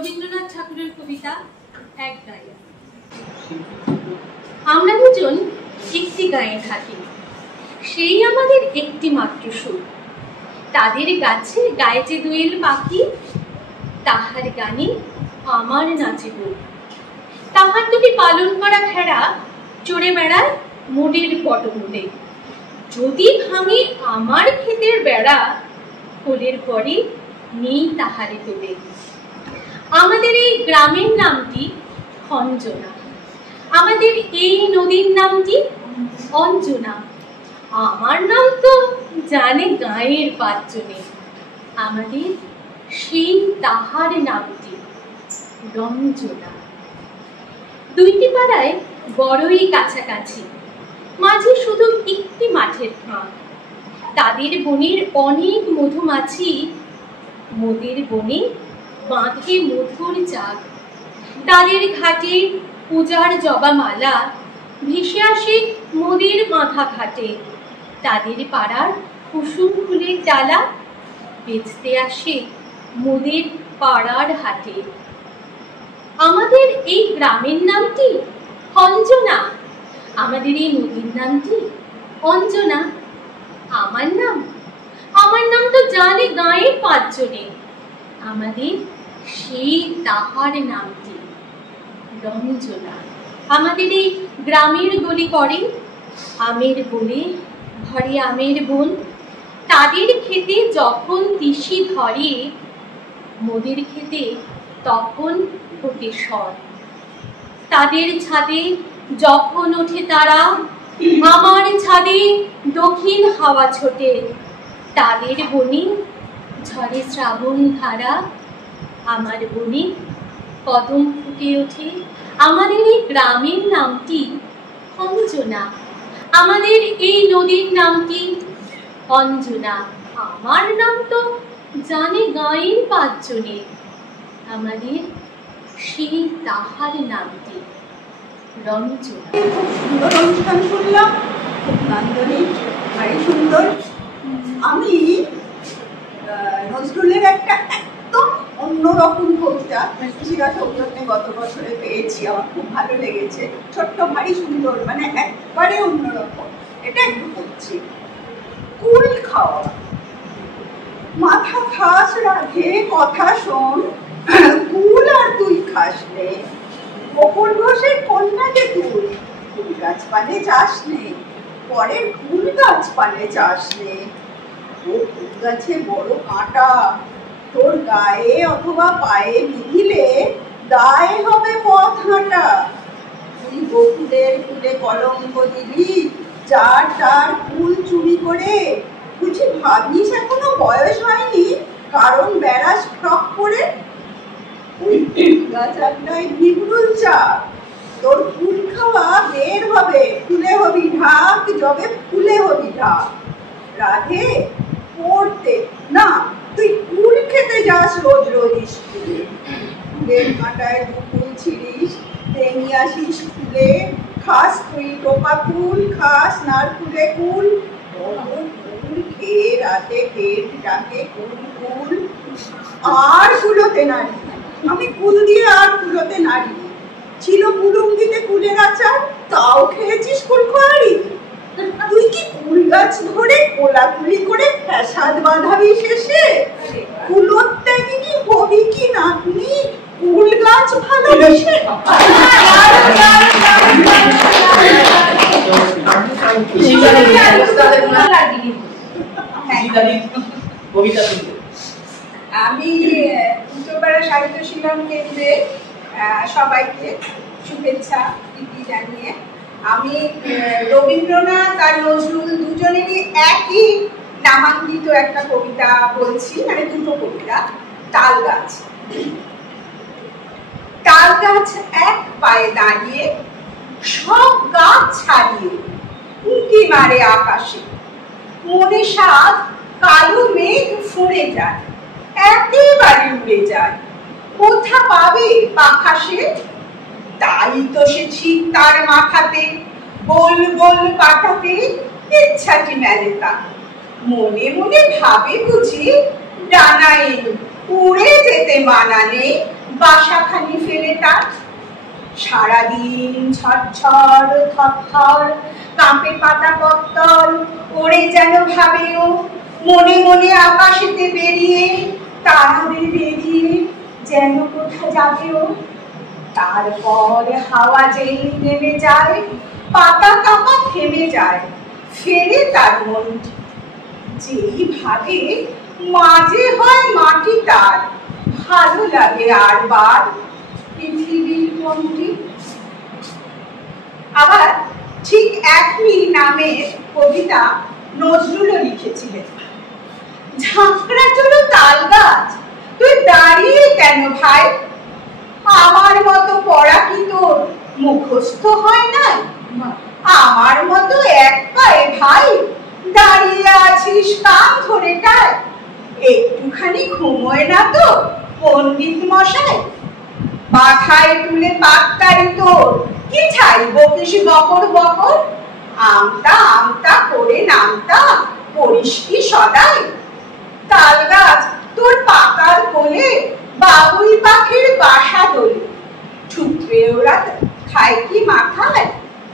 রবীন্দ্রনাথ ঠাকুরের কবিতা এক গায়ে। আমরা দুজন একটি গায়ে থাকি, সেই আমাদের একটি মাত্র সুর। তাদের গাছে গায়েতে দোয়েল পাখি, তাহার গানে আমার নাচে বুক। তাহার দুটি পালন করা ভেড়া চড়ে বেড়ায় মোটের পটমুটে। যদি ভাঙে আমার ক্ষেতের বেড়া, কোলের পরে নেই তাহারে তোলে। আমাদের এই গ্রামের নামটি খঞ্জনা, আমাদের এই নদীর নামটি অঞ্জনা। আমার নাম তো জানে গাঁয়ের পাঁচজনে, আমাদের সেই তাহার নামটি রঞ্জনা। দুইটি পাড়ায় বড়ই কাছাকাছি, মাঝে শুধু একটি মাঠের ফাঁক। তাদের বনের অনেক মধুমাছি, মোদের বনে বাঁধে মধুর চাক। তাদের ঘাটে পূজার জবামালা ভেসে আসে মোদের মাথা ঘাটে। তাদের পাড়ার কুসুম ফুলের ডালা বেচতে আসে মোদের পাড়ার হাটে। আমাদের এই গ্রামের নামটি খঞ্জনা, আমাদের এই নদীর নামটি অঞ্জনা। আমার নাম তো জানে গাঁয়ের পাঁচজনে, আমাদের সেই তাহার নামটি রঞ্জনা। আমাদের এই গ্রামের গলি করে আমের বনে ভরে আমের বন। তাদের খেতে যখন তিসি ধরে, মোদের খেতে তখন ফোটে সর। তাদের ছাদে যখন ওঠে তারা, আমার ছাদে দক্ষিণ হাওয়া ছোটে। তাদের বনে ঝরে শ্রাবণ ধারা, আমার বনে কদম ফুটে ওঠে। আমাদের এই গ্রামের নামটি খঞ্জনা, আমাদের এই নদীর নামটি অঞ্জনা। আমার নাম তো জানে গাঁয়ের পাঁচজনে, আমাদের সেই তাহার নামটি রঞ্জনা। খুব সুন্দর অনুষ্ঠান শুনলাম, খুব নান্দনিক, ভারী সুন্দর। আমি নজরুলের একটা একদম অন্যরকম কবিতা শিশিরা সৌজন্যে গত বছরে পেয়েছি, আমার খুব ভালো লেগেছে। ছোট্ট ভারী সুন্দর, মানে একবারে অন্যরকম। এটা একটু পড়ছি। কুল খাওয়া। মাথা খাস রাধে কথা শোন, কুল আর তুই খাস নে। বকুল ঘোষের কন্যাকে তুই কুল গাছ পানে যাস নে, পরের কুল গাছ পানে যাস নে। ও কুল গাছে বড় কাঁটা, তোর গায়ে অথবা পায়ে বিধিলে দায় হবে পথ হাঁটা। তুই বকুলের ফুলে কলঙ্ক দিলি, যার তার ফুল চুরি করে। বুঝি ভাবিস এখনো বয়স হয়নি, কারণ বেড়াস ফ্রক পরে। ওই গাছ একটাই ভিমরুল চাক, তোর ফুল খাওয়া বের হবে, ফুলে হবি ঢাক, যবে ফুলে হবি ঢাক। রাধে পড়তে না, তুই কুল খেতে যাস রোজ রোজ স্কুলে। ফুলের কাঁটায় দু ফুল ছিড়িস, তেনি আসিস ফুলে। খাস তুই টোপা কুল, খাস নারকুলে কুল। কুল খেয়ে রাতে পেট ডাকে কুল কুল। আর কুলোতে নাড়ি, আমি কুল দিয়ে আর কুলোতে নাড়ি। ছিল কুলুঙ্গিতে কুলের আচার, তাও খেয়েছিস কুল খোয়ারি। তুই কি কুল গাছ ধরে কোলাকুলি করে ফ্যাসাদ বাঁধাবি শেষে? কুলোত্যাগিনী হবি কি নাতনি, কুল গাছ ভালোবেসে? আমি উত্তরপাড়া সাহিত্য শিলন কেন্দ্রে সবাইকে শুভেচ্ছা প্রীতি জানিয়ে আমি রবীন্দ্রনাথ আর নজরুল দুজনেরই একই নামাঙ্কিত একটা কবিতা বলছি, মানে দুটো কবিতা। তাল গাছ। তাল গাছ এক পায়ে দাঁড়িয়ে, সব গাছ ছাড়িয়ে উঁকি মারে আকাশে। মনে সাত কালো মেঘ ফুঁড়ে যায়, একেবারে উড়ে যায়। কোথা পাবে পাখা সে? তাই তো সে ঠিক তার মাথাতে, গোল গোল কাটাতে ইচ্ছাটি মেলে তা। মনে মনে ভাবে বুঝি ডানা এলো, উড়ে যেতে মানা নেই, বাসাখানি ফেলে তার। সারাদিন ঝরঝর থরথর কাঁপে পাতা পত্তর, ওরে যেন ভাবেও মনে মনে আকাশেতে বেরিয়ে, তারাদের বেরিয়ে যেন কোথা যাবেও। তারপর হাওয়া যেই নেমে যায়, পাতা কাঁপা থেমে যায়, ফেরে তার মনটি। যেই ভাবে মাঝে হয় মাটি তার, ভালো লাগে আর বার পৃথিবীর মনটি। আবার ঠিক একই নামের কবিতা নজরুলও লিখেছিলেন। ঝাঁকড়া চলো তাল গাছ, তুই দাঁড়িয়ে কেন ভাই? আমার মতো পড়া কি তোর মুখস্থ হয় নাই? আমার মতো এক পায়ে ভাই দাঁড়িয়ে আছিস কান ধরে টায়। একটুখানি ঘুমোয় না তো পণ্ডিত মশাই? মাথায় তুলে পাকতারি তোর কি ছাই বকিস বকর বকর? আমতা আমতা করে নামতা করিস কি সদাই? তাল গাছ তোর পাকার কোলে বাবুই পাখির বাসা দোলে, ঠুকরে ওরা খায় কি মাথায়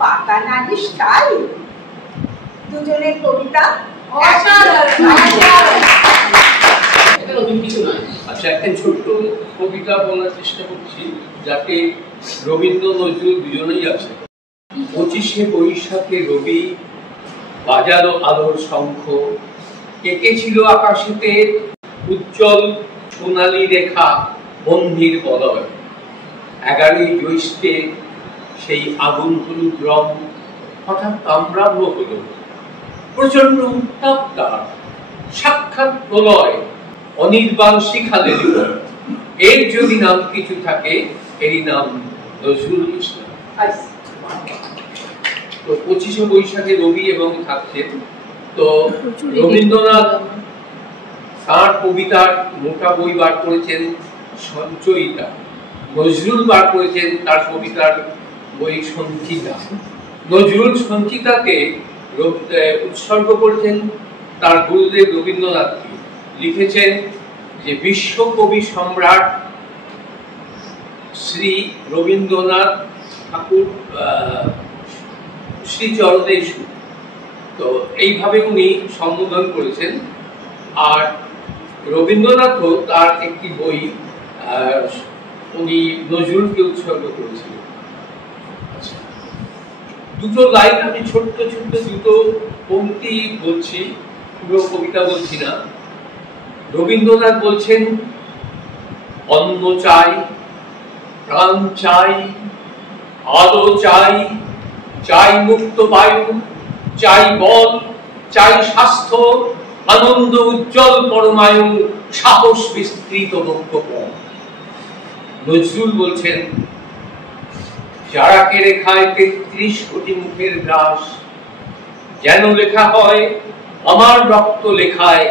পাতা নাগিস তাই? দুজনের কবিতা কিছু নয়। আচ্ছা, একটা ছোট্ট কবিতা বলার চেষ্টা করছি, যাতে রবীন্দ্র নজরুল দুজনেই আছে। 25শে বৈশাখে রবি বাজালো আলোর শঙ্খ, এঁকেছিল আকাশেতে উজ্জ্বল সোনালী রেখা বন্ধির বলয়। 11ই জ্যৈষ্ঠে সেই আগুন হলুদ রং হঠাৎ তাম্রাভ্র হলো, প্রচন্ড উত্তাপ তার, সাক্ষাৎ প্রলয়, অনির্বাণ শিখালে। এর যদি নাম কিছু থাকে, এরই নাম নজরুল ইসলাম। তো 25শে বৈশাখে রবি এবং থাকছেন। তো রবীন্দ্রনাথ তাঁর কবিতার মোটা বই বার করেছেন সঞ্চয়িতা, নজরুল বার করেছেন তার কবিতার বই সঞ্চিতা। নজরুল সঞ্চিতাকে উৎসর্গ করেছেন তার গুরুদেব রবীন্দ্রনাথকে। লিখেছেন যে বিশ্বকবি সম্রাট শ্রী রবীন্দ্রনাথ ঠাকুর শ্রীচরণেশু। তো এইভাবে উনি সম্বোধন করেছেন। আর রবীন্দ্রনাথও তার একটি বই উনি নজরুলকে উৎসর্গ করেছিলেন। দুটো লাইন আমি ছোট্ট ছোট্ট দুটো পংক্তি বলছি, পুরো কবিতা বলছি না। রবীন্দ্রনাথ বলছেন, অন্ন চাই, প্রাণ চাই, আলো চাই, চাই মুক্ত বায়ু, চাই বল, চাই স্বাস্থ্য, আনন্দ উজ্জ্বল পরমায়ু, সাহস বিস্তৃত বক্ষপথ। নজরুল বলছেন, যারা কেড়ে খায় 33 কোটি মুখের গ্রাস, যেন লেখা হয় আমার রক্ত লেখায়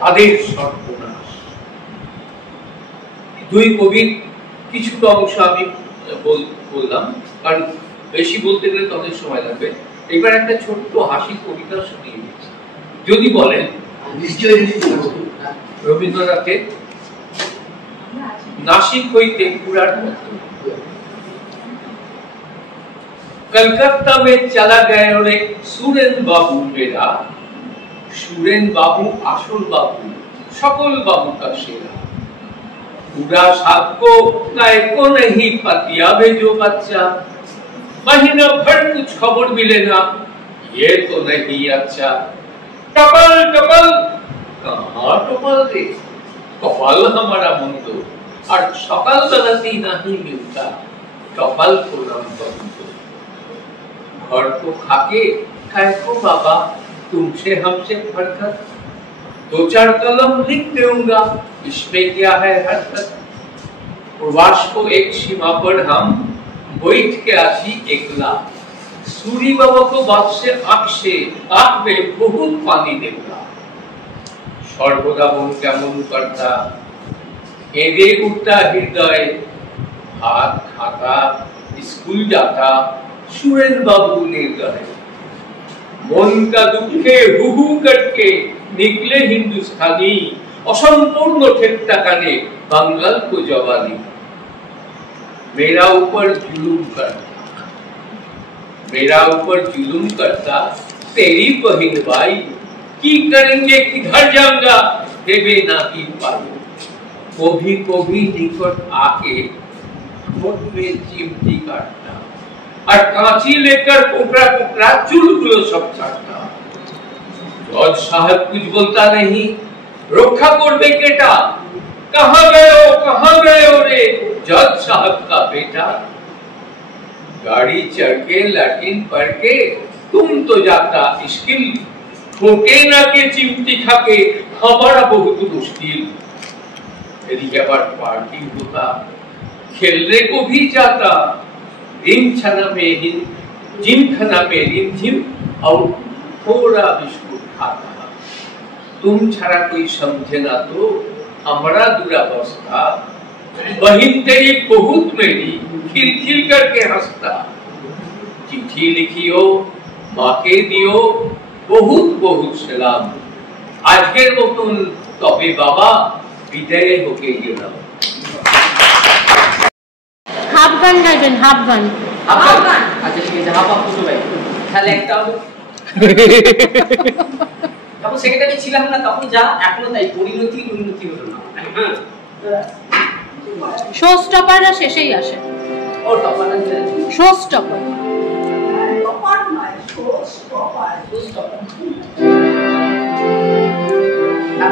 তাদের সর্বনাশ। দুই কবির কিছুটা অংশ আমি বললাম, কারণ বেশি বলতে গেলে অনেক সময় লাগবে। এবার একটা ছোট্ট হাসির কবিতা শুনিয়ে দিচ্ছি, যদি বলেন। রবীন্দ্রনাথের नासिक হইতে পুরার মতো कलकत्ता में चला गए रे सुरेन बाबू मेरा सुरेन बाबू आसुर बाबू सकल बाबू का सेरा पूरा सात को काय को नहीं पतिया भेजो बच्चा महीना भर कुछ खबर मिले ना ये तो नहीं अच्छा टपल टपल कहाँ टपल रे कपाल हमारा मुंडो और सकाल बेलाती नहीं मिलता कपाल को नाम बंद घर को खाके काय को बाबा तुमसे हमसे फरकत दो चार कलम लिख दूंगा इसमें क्या है हरकत प्रवास को एक सीमा पर हम बैठ के आसी एकला सूरी बाबा को बात से आँख में बहुत पानी देखला सर्वदा मन केमन करता केंदे उठता हृदय हाथ खाता स्कूल जाता सुरेन बाबू निर्दय मन का दुखे हु करके निकले हिंदुस्तानी असंपूर्ण ठेकता काने बंगाल को जवानी मेरा ऊपर जुलूम करता तेरी बहन भाई की करेंगे किधर जाऊंगा देवे ना की पाई को भी निकट आके होठ में चिमटी काटता और कांची लेकर कोकरा चुलबुलो सब काटता। जज साहब कुछ बोलता नहीं, रक्षा कर दे बेटा, कहाँ गए हो रे जज साहब का बेटा। गाड़ी चढ़ के लैट्रिन पढ़ के तुम तो जाता स्किल, ठोके ना के चिमटी खा के हमारा बहुत मुश्किल। यदि अगर पार्टी होता खेलने को भी जाता, जिमखाना में रिमझिम और थोड़ा बिस्कुट खाता। तुम छाड़ा कोई समझे ना तो हमारा दुरावस्था, बहिन तेरी बहुत मेरी खिल करके हंसता। चिट्ठी लिखियो माँ के दियो बहुत सालाम। आजकेर मतन तबे बाबा বিদায় হয়ে গেলাম। হাফ গান গাইবেন, হাফ গান। আচ্ছা ঠিক আছে, হাফ পুজো ভাই তাহলে একটা তখন সেক্রেটারি ছিলাম না তখন যা, এখনো তাই, পরিণতি হলো না। শো স্টপাররা শেষেই আসে। ও টপার শো স্টপার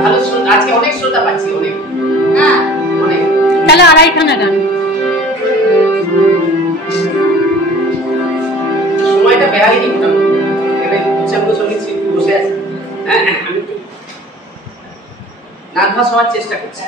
ভালো শ্রোতা, আজকে অনেক শ্রোতা পাচ্ছি, অনেক। হ্যাঁ অনেক। তাহলে আড়াইখানা গান। সময়টা বেহাইনি মোটামুটি, এখানে উচ্চাঙ্গ সঙ্গীত শিল্পী বসে আছে। হ্যাঁ আমি নার্ভাস হওয়ার চেষ্টা করছি।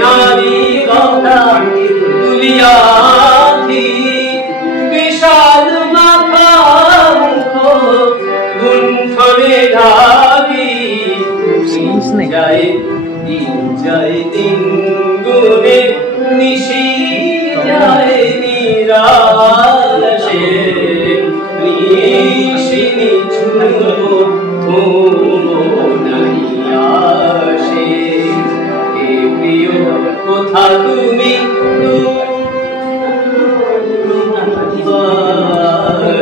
নাবিকতা দুলিয়াথি বিশাল মাথা মুখ গুণ্ঠনে ঢাকি যায় দিন গুনে নিশি যায় নিরাশে নিশি নিঝুমো নাইয়াসে এ প্রিয় কোথা তুমি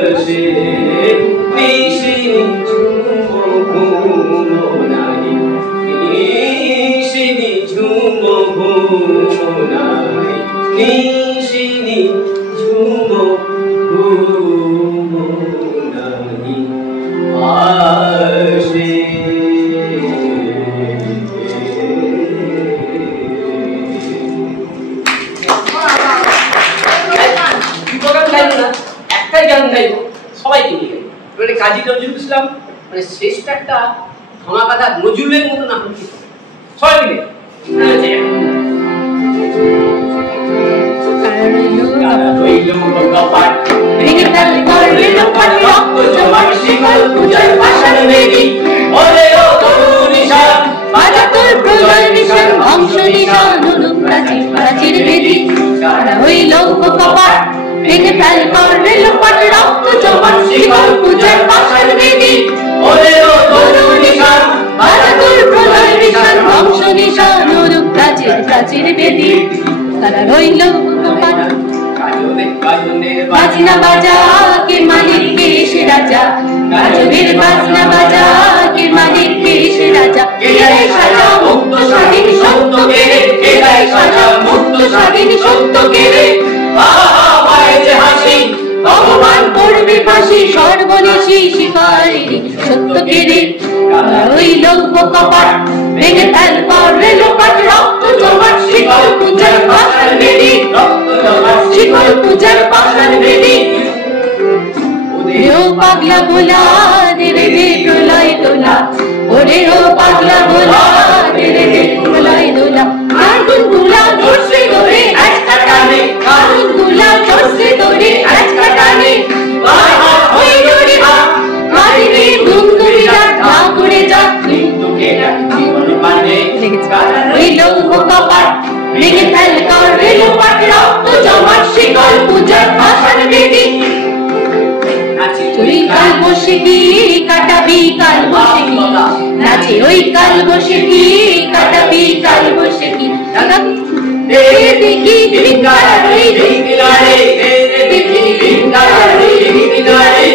আসে নিশি নিঝুমো নাই নিশি নিঝুমো নাই নিশি নিঝুমো নাই আসে একটাই গান গাইব সবাইকে নিয়ে গাইব মানে কাজী নজরুল ইসলাম মানে শেষটা একটা ধমাকাটা নজরুলের মতো না হচ্ছে সবাই মিলে ভেঙে ফেল করবে লোপাট রক্ত জমাট শিকল পূজার পাশার বেদি ওরে ও তরু নিশান বাজাতুর প্রলয় নিশান ধ্বংস নিশান অনুপ প্রাচীর বেদি তারা রইল কপাট বাজনা বাজা কে মালিক কে সে রাজা গাজনের বাজনা বাজা কে মালিক কে সে রাজা কে গায় সাজা মুক্ত স্বাধীন সত্য কেড়ে কে গায় সাজা মুক্ত স্বাধীন সত্য কেড়ে ভগবান করবে ফাঁসি সর্বনেশী শিকারিনী সত্য কেড়ে রইল কপাট ভেঙে ফেল করবে লোপাট রক্ত জমাট শিকল পূজার পাশার বেদি শিকল পূজার পাশার বেদি ও পাগলা ভোলা দেবে দে প্রলয় দোলা ওরে ও পাগলা ভোলা দেবে দে প্রলয় দোলা কার্টুন গুলা ধরছে ধরে আজকা টানে কার্টুন গুলা ধরছে ধরে আজকা টানে ওই দড়ি মারিবে দুমদুমি যা না করে যা কিন্তু কেনা জীবন মানে ওই লোক কপাট ভেঙে ফেল করবে লোপাট রক্ত জমাট শিকল পূজার পাশার বেদি ওই কাল বসে কি কাটাবি কাল বসে কি নাচে ওই কাল বসে কি কাটাবি কাল বসে কি দেখি দিনকারে দিনকারে দেখি দিনকারে দিনকারে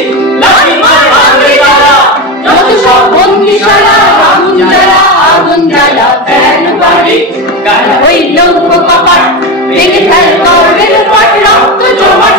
লাঠি মার মারবে তারা যত সব বন্দিশালা আগুন জ্বালা ফেল পারে ওই লোক কপাট ভেঙে ফেল করবে লোপাট রক্ত জমাট